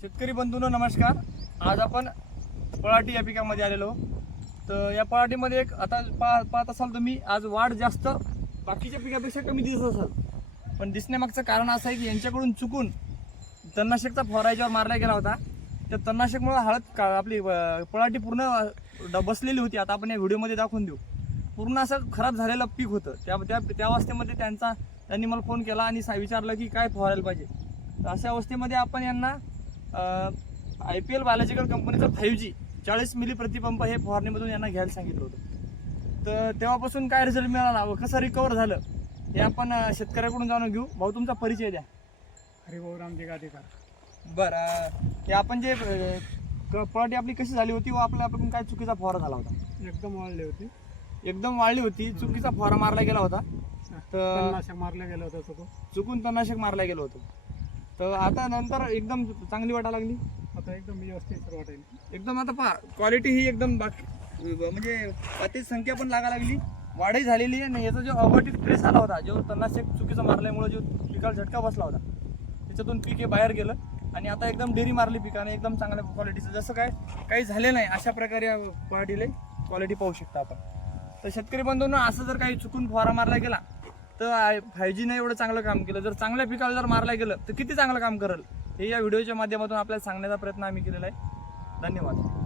शेतकरी बंधूंनो नमस्कार. आज आपण पळाटी या पिकामध्ये आलेलो. तर या पळाटीमध्ये एक आता पा पाहत असाल तुम्ही आज वाढ जास्त बाकीच्या पिकापेक्षा कमी दिसत असाल. पण दिसण्यामागचं कारण असं आहे की यांच्याकडून चुकून तणनाशकचा फवारायच्यावर मारला गेला होता. त्या तणनाशकमुळे हळद का आपली पळाटी पूर्ण ड- बसलेली होती. आता आपण या व्हिडिओमध्ये दाखवून देऊ. पूर्ण असं खराब झालेलं पीक होतं. त्या त्या त्या अवस्थेमध्ये त्यांचा त्यांनी मला फोन केला आणि विचारलं की काय फवारायला पाहिजे. तर अशा अवस्थेमध्ये आपण यांना आय पी एल बायोलॉजिकल कंपनीचा फाईव्ह जी चाळीस मिली प्रतिपंप हे फवारणीमधून यांना घ्यायला सांगितलं होतं. तर तेव्हापासून काय रिझल्ट मिळाला व कसं रिकवर झालं? हे आपण शेतकऱ्याकडून जाणून घेऊ. भाऊ तुमचा परिचय द्या. हरिभाऊ रामजी गादेकर बरं हे आपण जे पळाटी आपली कशी झाली होती व आपल्या आपण काय चुकीचा फवारा झाला होता? एकदम वाढले होते. एकदम वाढली होती. चुकीचा फवारा मारला गेला होता. तर मारलं गेलं होतं चुकून. चुकून तणनाशक मारला गेलो होतो. तर आता नंतर एकदम चांगली वाटा लागली. आता एकदम व्यवस्थित वाटेल. एकदम आता पहा क्वालिटी ही एकदम बाकी म्हणजे पातीची संख्या पण लागा लागली. वाढही झालेली आहे आणि याचा जो अवघटित ट्रेस आला होता जो तणनाशक चुकीचं मारल्यामुळे जो पिकाला झटका बसला होता त्याच्यातून पीक हे बाहेर गेलं आणि आता एकदम डेरी मारली पिकाने एकदम चांगल्या क्वालिटीचं जसं काय काही झाले नाही अशा प्रकारे या क्वालिटीला क्वालिटी पाहू शकता आपण. तर शेतकरी बंधूंनो असं जर काही चुकून फवारा मारला गेला तर फाय जीनं एवढं चांगलं काम केलं. जर चांगल्या पिकाला जर मारला गेलं तर किती चांगलं काम करेल? हे या व्हिडिओच्या माध्यमातून आपल्याला सांगण्याचा प्रयत्न आम्ही केलेला आहे. धन्यवाद.